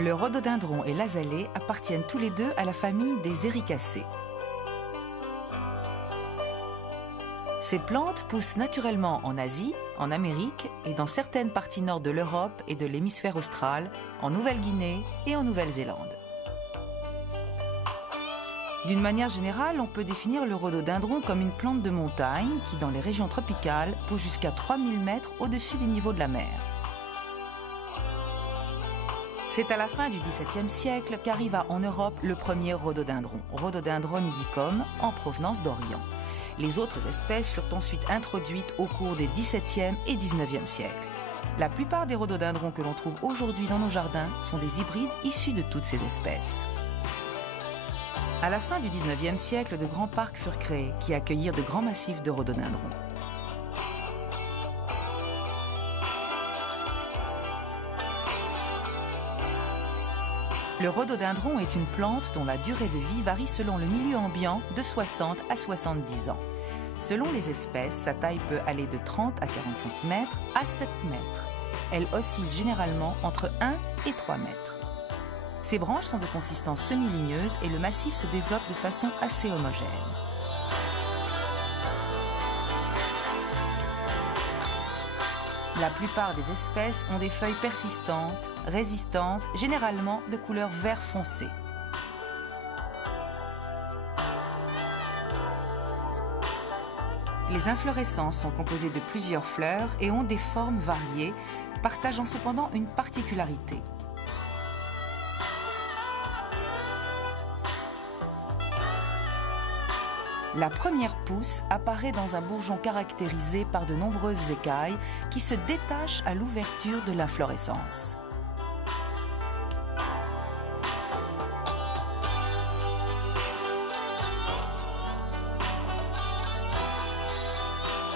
Le rhododendron et l'azalée appartiennent tous les deux à la famille des Ericacées. Ces plantes poussent naturellement en Asie, en Amérique et dans certaines parties nord de l'Europe et de l'hémisphère austral, en Nouvelle-Guinée et en Nouvelle-Zélande. D'une manière générale, on peut définir le rhododendron comme une plante de montagne qui, dans les régions tropicales, pousse jusqu'à 3000 mètres au-dessus du niveau de la mer. C'est à la fin du XVIIe siècle qu'arriva en Europe le premier rhododendron, Rhododendron nidicum, en provenance d'Orient. Les autres espèces furent ensuite introduites au cours des XVIIe et XIXe siècles. La plupart des rhododendrons que l'on trouve aujourd'hui dans nos jardins sont des hybrides issus de toutes ces espèces. À la fin du XIXe siècle, de grands parcs furent créés qui accueillirent de grands massifs de rhododendrons. Le rhododendron est une plante dont la durée de vie varie selon le milieu ambiant de 60 à 70 ans. Selon les espèces, sa taille peut aller de 30 à 40 cm à 7 mètres. Elle oscille généralement entre 1 et 3 mètres. Ses branches sont de consistance semi-ligneuse et le massif se développe de façon assez homogène. La plupart des espèces ont des feuilles persistantes, résistantes, généralement de couleur vert foncé. Les inflorescences sont composées de plusieurs fleurs et ont des formes variées, partageant cependant une particularité. La première pousse apparaît dans un bourgeon caractérisé par de nombreuses écailles qui se détachent à l'ouverture de l'inflorescence.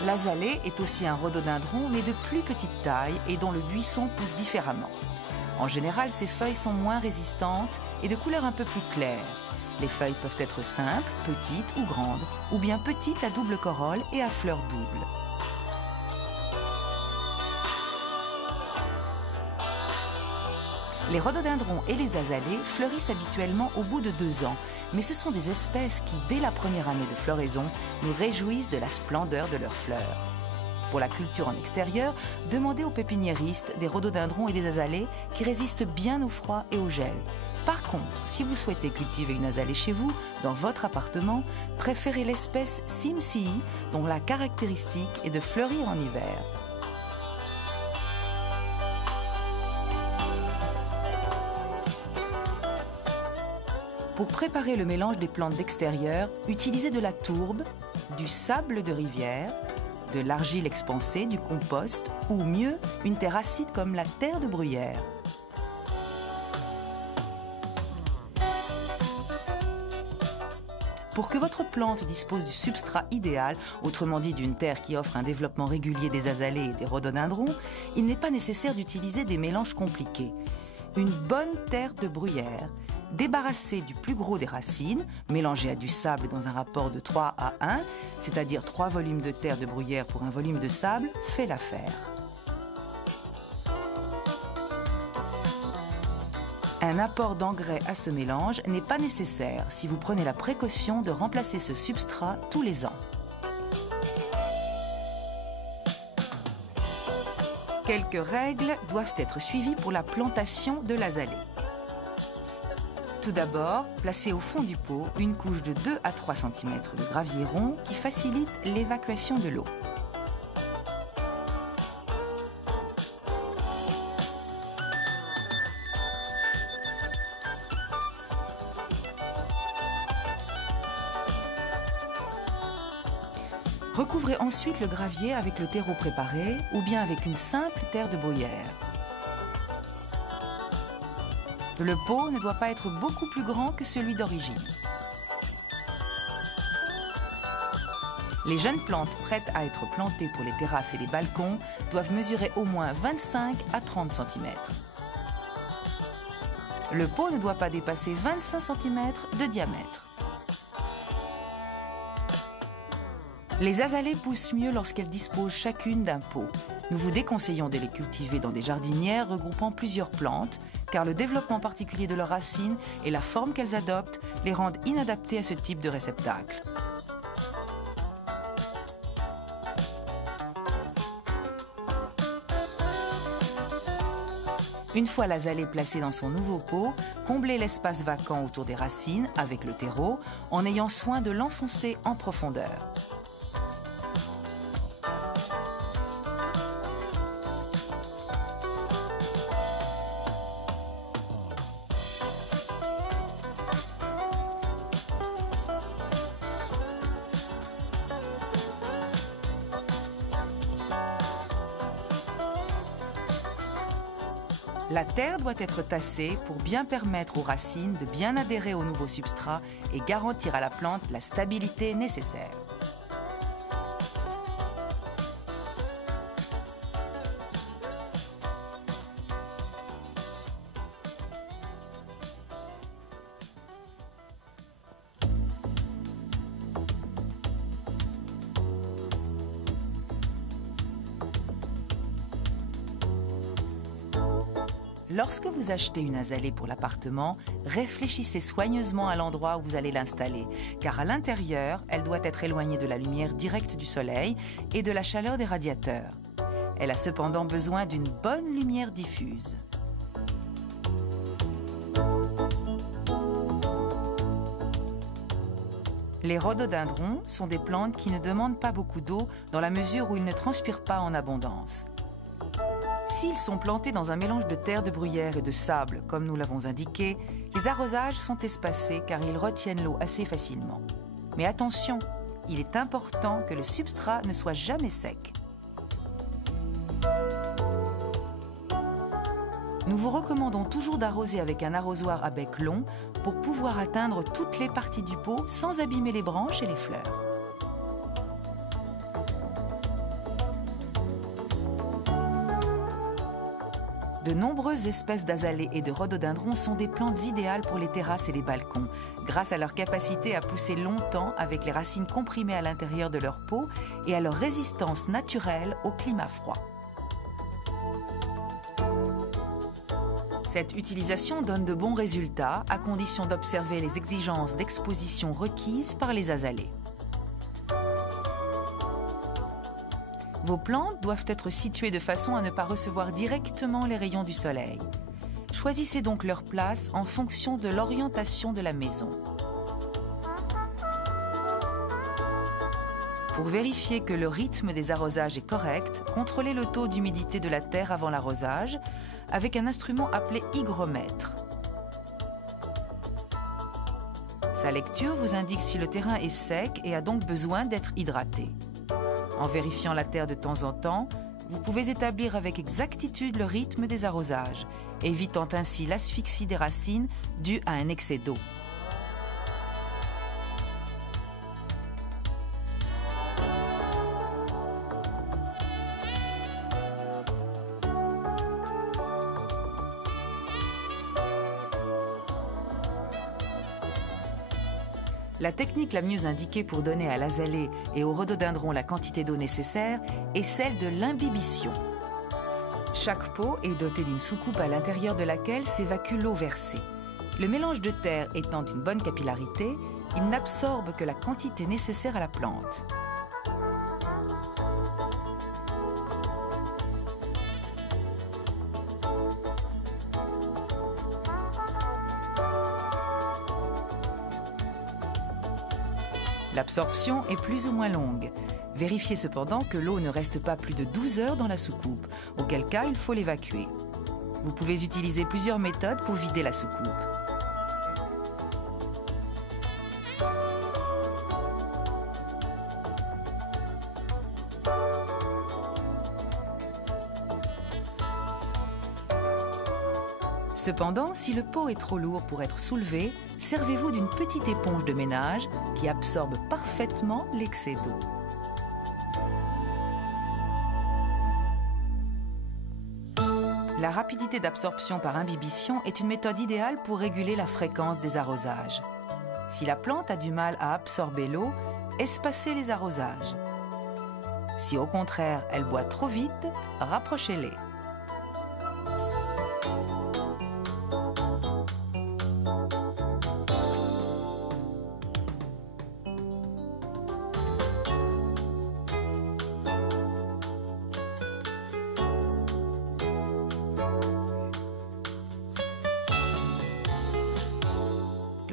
L'azalée est aussi un rhododendron, mais de plus petite taille et dont le buisson pousse différemment. En général, ses feuilles sont moins résistantes et de couleur un peu plus claire. Les feuilles peuvent être simples, petites ou grandes, ou bien petites à double corolle et à fleurs doubles. Les rhododendrons et les azalées fleurissent habituellement au bout de 2 ans, mais ce sont des espèces qui, dès la première année de floraison, nous réjouissent de la splendeur de leurs fleurs. Pour la culture en extérieur, demandez aux pépiniéristes des rhododendrons et des azalées qui résistent bien au froid et au gel. Par contre, si vous souhaitez cultiver une azalée chez vous, dans votre appartement, préférez l'espèce Simsii, dont la caractéristique est de fleurir en hiver. Pour préparer le mélange des plantes d'extérieur, utilisez de la tourbe, du sable de rivière, de l'argile expansée, du compost ou mieux, une terre acide comme la terre de bruyère. Pour que votre plante dispose du substrat idéal, autrement dit d'une terre qui offre un développement régulier des azalées et des rhododendrons, il n'est pas nécessaire d'utiliser des mélanges compliqués. Une bonne terre de bruyère, débarrassée du plus gros des racines, mélangée à du sable dans un rapport de 3 à 1, c'est-à-dire 3 volumes de terre de bruyère pour un volume de sable, fait l'affaire. Un apport d'engrais à ce mélange n'est pas nécessaire si vous prenez la précaution de remplacer ce substrat tous les ans. Quelques règles doivent être suivies pour la plantation de l'azalée. Tout d'abord, placez au fond du pot une couche de 2 à 3 cm de gravier rond qui facilite l'évacuation de l'eau. Recouvrez ensuite le gravier avec le terreau préparé ou bien avec une simple terre de bruyère. Le pot ne doit pas être beaucoup plus grand que celui d'origine. Les jeunes plantes prêtes à être plantées pour les terrasses et les balcons doivent mesurer au moins 25 à 30 cm. Le pot ne doit pas dépasser 25 cm de diamètre. Les azalées poussent mieux lorsqu'elles disposent chacune d'un pot. Nous vous déconseillons de les cultiver dans des jardinières regroupant plusieurs plantes, car le développement particulier de leurs racines et la forme qu'elles adoptent les rendent inadaptées à ce type de réceptacle. Une fois l'azalée placée dans son nouveau pot, comblez l'espace vacant autour des racines avec le terreau en ayant soin de l'enfoncer en profondeur. La terre doit être tassée pour bien permettre aux racines de bien adhérer au nouveau substrat et garantir à la plante la stabilité nécessaire. Lorsque vous achetez une azalée pour l'appartement, réfléchissez soigneusement à l'endroit où vous allez l'installer, car à l'intérieur, elle doit être éloignée de la lumière directe du soleil et de la chaleur des radiateurs. Elle a cependant besoin d'une bonne lumière diffuse. Les rhododendrons sont des plantes qui ne demandent pas beaucoup d'eau dans la mesure où ils ne transpirent pas en abondance. S'ils sont plantés dans un mélange de terre de bruyère et de sable, comme nous l'avons indiqué, les arrosages sont espacés car ils retiennent l'eau assez facilement. Mais attention, il est important que le substrat ne soit jamais sec. Nous vous recommandons toujours d'arroser avec un arrosoir à bec long pour pouvoir atteindre toutes les parties du pot sans abîmer les branches et les fleurs. De nombreuses espèces d'azalées et de rhododendrons sont des plantes idéales pour les terrasses et les balcons, grâce à leur capacité à pousser longtemps avec les racines comprimées à l'intérieur de leur peau et à leur résistance naturelle au climat froid. Cette utilisation donne de bons résultats à condition d'observer les exigences d'exposition requises par les azalées. Vos plantes doivent être situées de façon à ne pas recevoir directement les rayons du soleil. Choisissez donc leur place en fonction de l'orientation de la maison. Pour vérifier que le rythme des arrosages est correct, contrôlez le taux d'humidité de la terre avant l'arrosage avec un instrument appelé hygromètre. Sa lecture vous indique si le terrain est sec et a donc besoin d'être hydraté. En vérifiant la terre de temps en temps, vous pouvez établir avec exactitude le rythme des arrosages, évitant ainsi l'asphyxie des racines due à un excès d'eau. La technique la mieux indiquée pour donner à l'azalée et au rhododendron la quantité d'eau nécessaire est celle de l'imbibition. Chaque pot est doté d'une soucoupe à l'intérieur de laquelle s'évacue l'eau versée. Le mélange de terre étant d'une bonne capillarité, il n'absorbe que la quantité nécessaire à la plante. L'absorption est plus ou moins longue. Vérifiez cependant que l'eau ne reste pas plus de 12 heures dans la soucoupe, auquel cas il faut l'évacuer. Vous pouvez utiliser plusieurs méthodes pour vider la soucoupe. Cependant, si le pot est trop lourd pour être soulevé, servez-vous d'une petite éponge de ménage qui absorbe parfaitement l'excès d'eau. La rapidité d'absorption par imbibition est une méthode idéale pour réguler la fréquence des arrosages. Si la plante a du mal à absorber l'eau, espacez les arrosages. Si au contraire elle boit trop vite, rapprochez-les.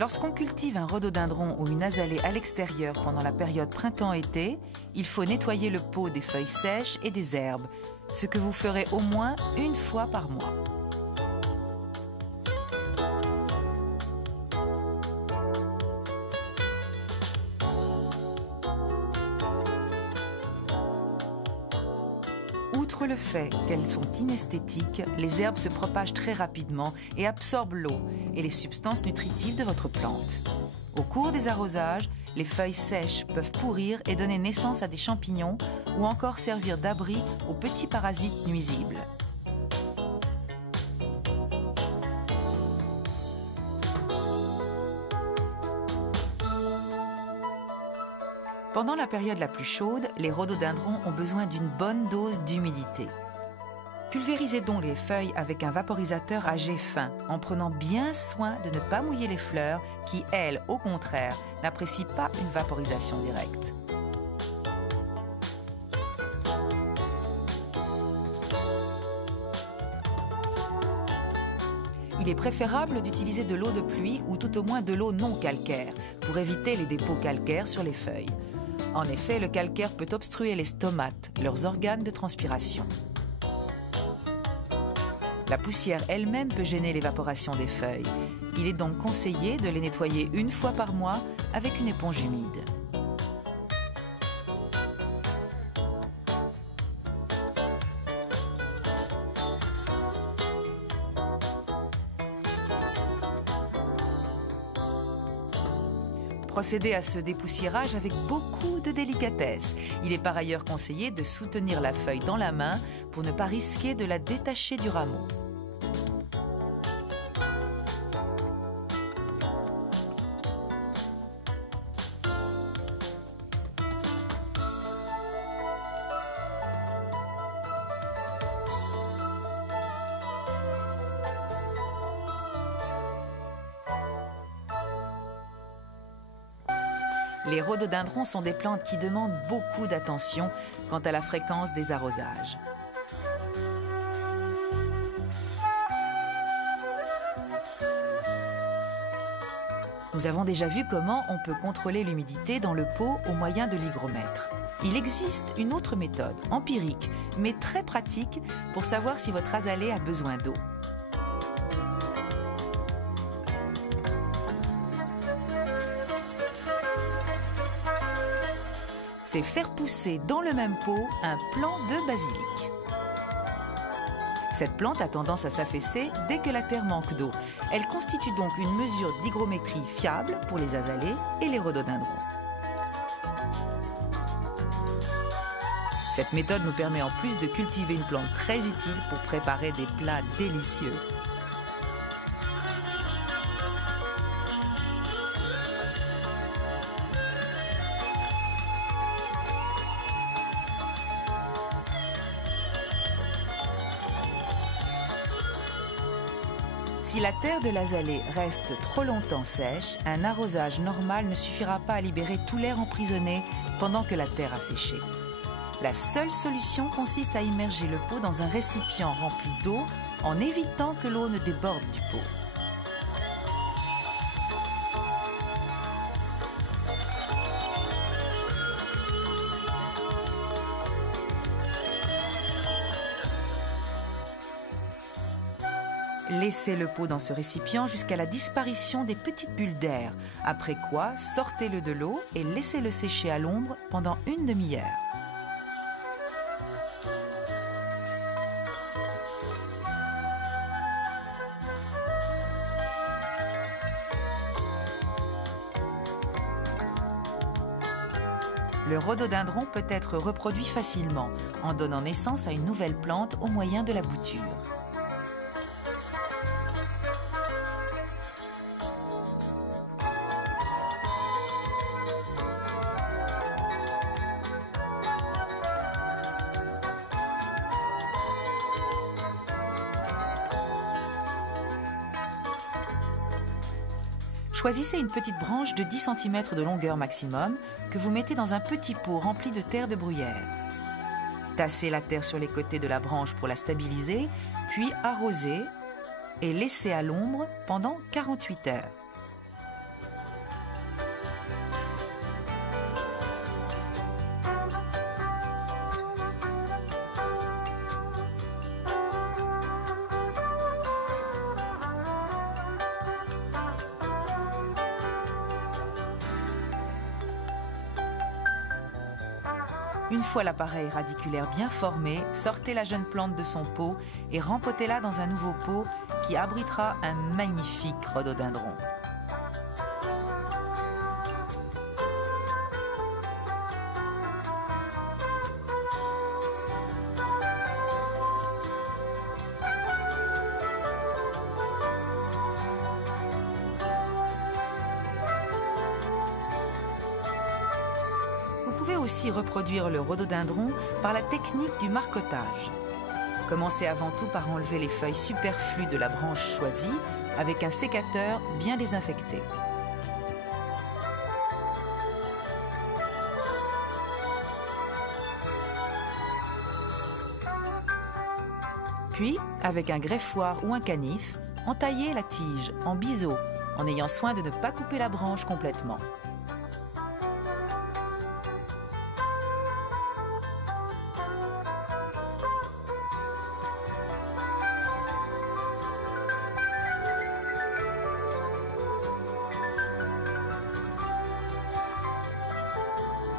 Lorsqu'on cultive un rhododendron ou une azalée à l'extérieur pendant la période printemps-été, il faut nettoyer le pot des feuilles sèches et des herbes, ce que vous ferez au moins une fois par mois. Outre le fait qu'elles sont inesthétiques, les herbes se propagent très rapidement et absorbent l'eau et les substances nutritives de votre plante. Au cours des arrosages, les feuilles sèches peuvent pourrir et donner naissance à des champignons ou encore servir d'abri aux petits parasites nuisibles. Pendant la période la plus chaude, les rhododendrons ont besoin d'une bonne dose d'humidité. Pulvérisez donc les feuilles avec un vaporisateur à jet fin, en prenant bien soin de ne pas mouiller les fleurs qui, elles, au contraire, n'apprécient pas une vaporisation directe. Il est préférable d'utiliser de l'eau de pluie ou tout au moins de l'eau non calcaire pour éviter les dépôts calcaires sur les feuilles. En effet, le calcaire peut obstruer les stomates, leurs organes de transpiration. La poussière elle-même peut gêner l'évaporation des feuilles. Il est donc conseillé de les nettoyer une fois par mois avec une éponge humide. Procédez à ce dépoussiérage avec beaucoup de délicatesse. Il est par ailleurs conseillé de soutenir la feuille dans la main pour ne pas risquer de la détacher du rameau. Les rhododendrons sont des plantes qui demandent beaucoup d'attention quant à la fréquence des arrosages. Nous avons déjà vu comment on peut contrôler l'humidité dans le pot au moyen de l'hygromètre. Il existe une autre méthode, empirique, mais très pratique pour savoir si votre azalée a besoin d'eau. C'est faire pousser dans le même pot un plant de basilic. Cette plante a tendance à s'affaisser dès que la terre manque d'eau. Elle constitue donc une mesure d'hygrométrie fiable pour les azalées et les rhododendrons. Cette méthode nous permet en plus de cultiver une plante très utile pour préparer des plats délicieux. Si la terre de l'azalée reste trop longtemps sèche, un arrosage normal ne suffira pas à libérer tout l'air emprisonné pendant que la terre a séché. La seule solution consiste à immerger le pot dans un récipient rempli d'eau en évitant que l'eau ne déborde du pot. Laissez le pot dans ce récipient jusqu'à la disparition des petites bulles d'air, après quoi sortez-le de l'eau et laissez-le sécher à l'ombre pendant une demi-heure. Le rhododendron peut être reproduit facilement en donnant naissance à une nouvelle plante au moyen de la bouture. Choisissez une petite branche de 10 cm de longueur maximum que vous mettez dans un petit pot rempli de terre de bruyère. Tassez la terre sur les côtés de la branche pour la stabiliser, puis arrosez et laissez à l'ombre pendant 48 heures. Une fois l'appareil radiculaire bien formé, sortez la jeune plante de son pot et rempotez-la dans un nouveau pot qui abritera un magnifique rhododendron. Vous pouvez aussi reproduire le rhododendron par la technique du marcottage. Commencez avant tout par enlever les feuilles superflues de la branche choisie avec un sécateur bien désinfecté. Puis, avec un greffoir ou un canif, entaillez la tige en biseau en ayant soin de ne pas couper la branche complètement.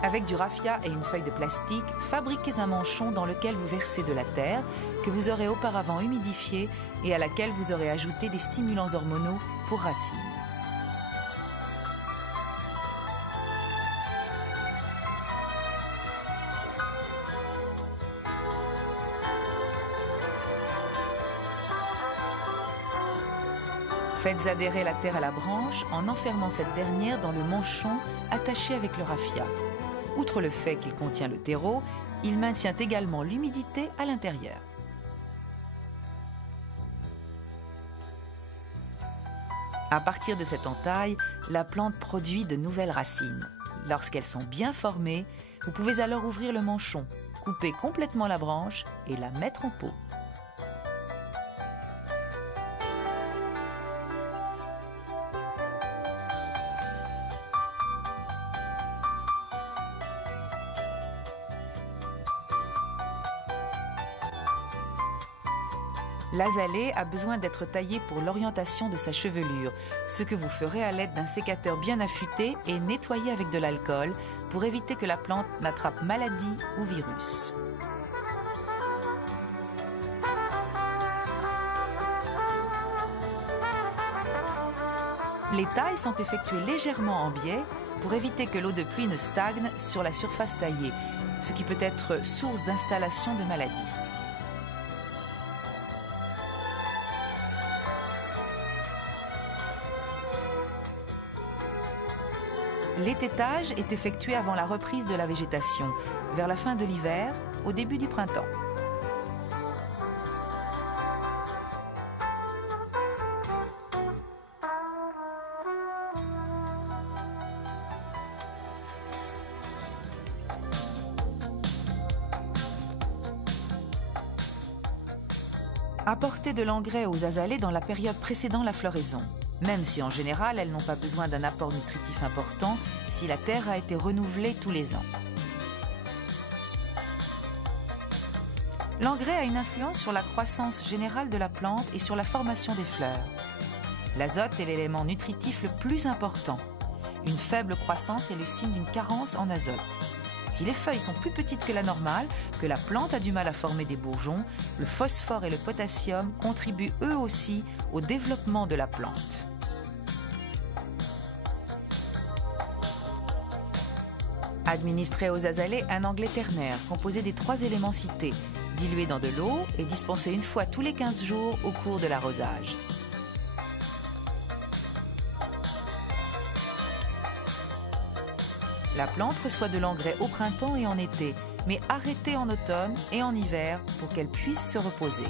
Avec du raffia et une feuille de plastique, fabriquez un manchon dans lequel vous versez de la terre que vous aurez auparavant humidifiée et à laquelle vous aurez ajouté des stimulants hormonaux pour racines. Faites adhérer la terre à la branche en enfermant cette dernière dans le manchon attaché avec le raffia. Outre le fait qu'il contient le terreau, il maintient également l'humidité à l'intérieur. À partir de cette entaille, la plante produit de nouvelles racines. Lorsqu'elles sont bien formées, vous pouvez alors ouvrir le manchon, couper complètement la branche et la mettre en pot. L'azalée a besoin d'être taillée pour l'orientation de sa chevelure, ce que vous ferez à l'aide d'un sécateur bien affûté et nettoyé avec de l'alcool pour éviter que la plante n'attrape maladie ou virus. Les tailles sont effectuées légèrement en biais pour éviter que l'eau de pluie ne stagne sur la surface taillée, ce qui peut être source d'installation de maladies. L'étaitage est effectué avant la reprise de la végétation, vers la fin de l'hiver, au début du printemps. Apportez de l'engrais aux azalées dans la période précédant la floraison, même si en général elles n'ont pas besoin d'un apport nutritif important si la terre a été renouvelée tous les ans. L'engrais a une influence sur la croissance générale de la plante et sur la formation des fleurs. L'azote est l'élément nutritif le plus important. Une faible croissance est le signe d'une carence en azote. Si les feuilles sont plus petites que la normale, que la plante a du mal à former des bourgeons, le phosphore et le potassium contribuent eux aussi au développement de la plante. Administrez aux azalées un engrais ternaire composé des 3 éléments cités, dilué dans de l'eau et dispensé une fois tous les 15 jours au cours de l'arrosage. La plante reçoit de l'engrais au printemps et en été, mais arrêtez en automne et en hiver pour qu'elle puisse se reposer.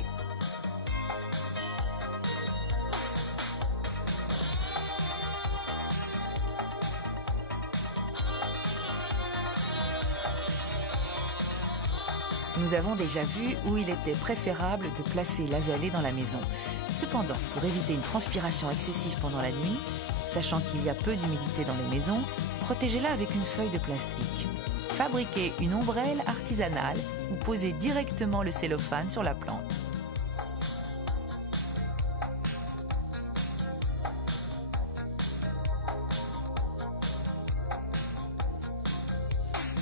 Nous avons déjà vu où il était préférable de placer l'azalée dans la maison. Cependant, pour éviter une transpiration excessive pendant la nuit, sachant qu'il y a peu d'humidité dans les maisons, protégez-la avec une feuille de plastique. Fabriquez une ombrelle artisanale ou posez directement le cellophane sur la plante.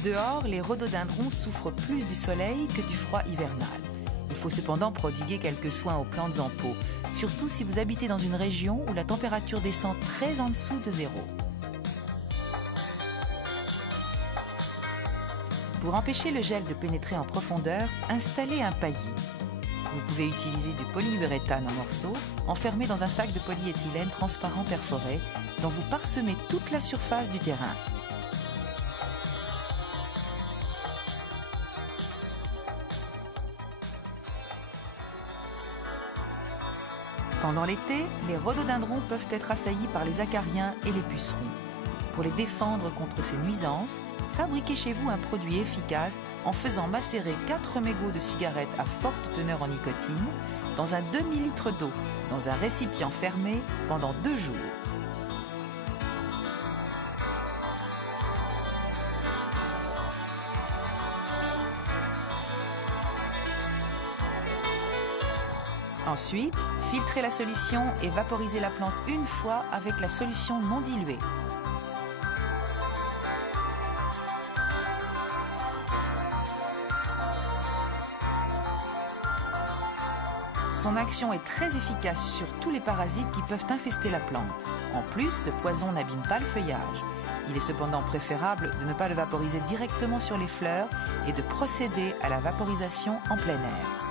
Dehors, les rhododendrons souffrent plus du soleil que du froid hivernal. Il faut cependant prodiguer quelques soins aux plantes en pot, surtout si vous habitez dans une région où la température descend très en dessous de zéro. Pour empêcher le gel de pénétrer en profondeur, installez un paillis. Vous pouvez utiliser du polyuréthane en morceaux, enfermé dans un sac de polyéthylène transparent perforé, dont vous parsemez toute la surface du terrain. Pendant l'été, les rhododendrons peuvent être assaillis par les acariens et les pucerons. Pour les défendre contre ces nuisances, fabriquez chez vous un produit efficace en faisant macérer 4 mégots de cigarettes à forte teneur en nicotine dans un demi-litre d'eau, dans un récipient fermé pendant 2 jours. Ensuite, filtrez la solution et vaporisez la plante une fois avec la solution non diluée. Son action est très efficace sur tous les parasites qui peuvent infester la plante. En plus, ce poison n'abîme pas le feuillage. Il est cependant préférable de ne pas le vaporiser directement sur les fleurs et de procéder à la vaporisation en plein air.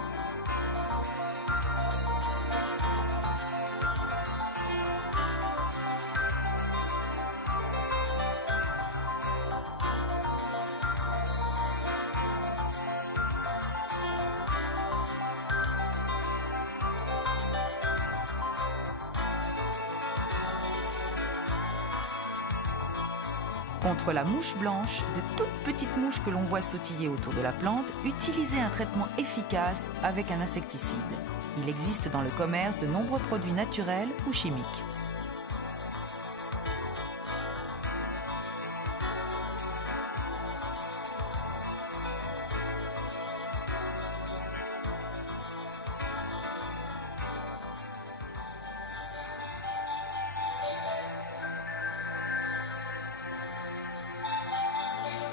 Contre la mouche blanche, de toutes petites mouches que l'on voit sautiller autour de la plante, utilisez un traitement efficace avec un insecticide. Il existe dans le commerce de nombreux produits naturels ou chimiques.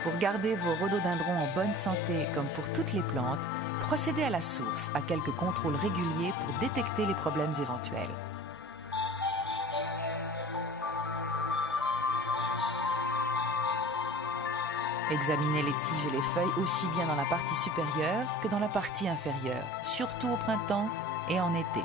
Pour garder vos rhododendrons en bonne santé comme pour toutes les plantes, procédez à la source, à quelques contrôles réguliers pour détecter les problèmes éventuels. Examinez les tiges et les feuilles aussi bien dans la partie supérieure que dans la partie inférieure, surtout au printemps et en été.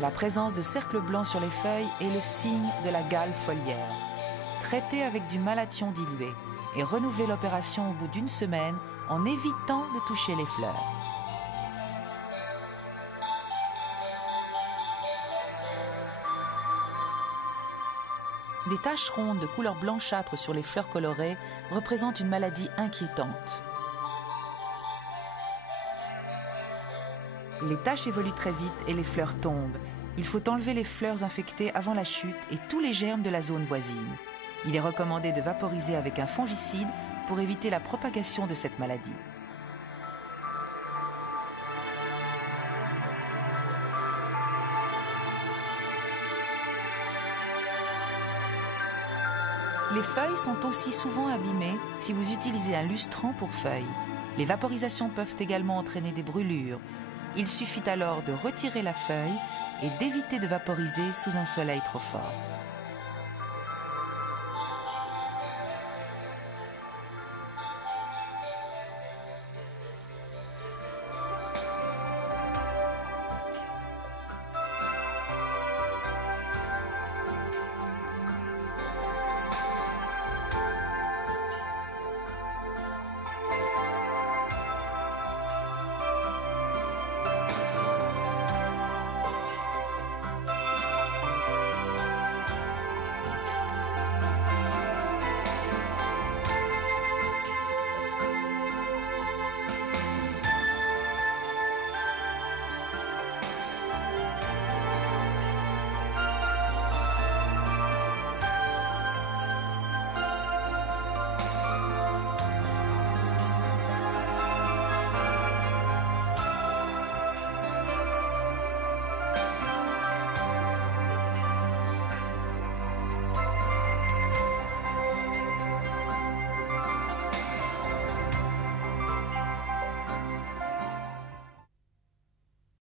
La présence de cercles blancs sur les feuilles est le signe de la gale foliaire. Traitez avec du malathion dilué et renouvelez l'opération au bout d'1 semaine en évitant de toucher les fleurs. Des taches rondes de couleur blanchâtre sur les fleurs colorées représentent une maladie inquiétante. Les taches évoluent très vite et les fleurs tombent. Il faut enlever les fleurs infectées avant la chute et tous les germes de la zone voisine. Il est recommandé de vaporiser avec un fongicide pour éviter la propagation de cette maladie. Les feuilles sont aussi souvent abîmées si vous utilisez un lustrant pour feuilles. Les vaporisations peuvent également entraîner des brûlures. Il suffit alors de retirer la feuille et d'éviter de vaporiser sous un soleil trop fort.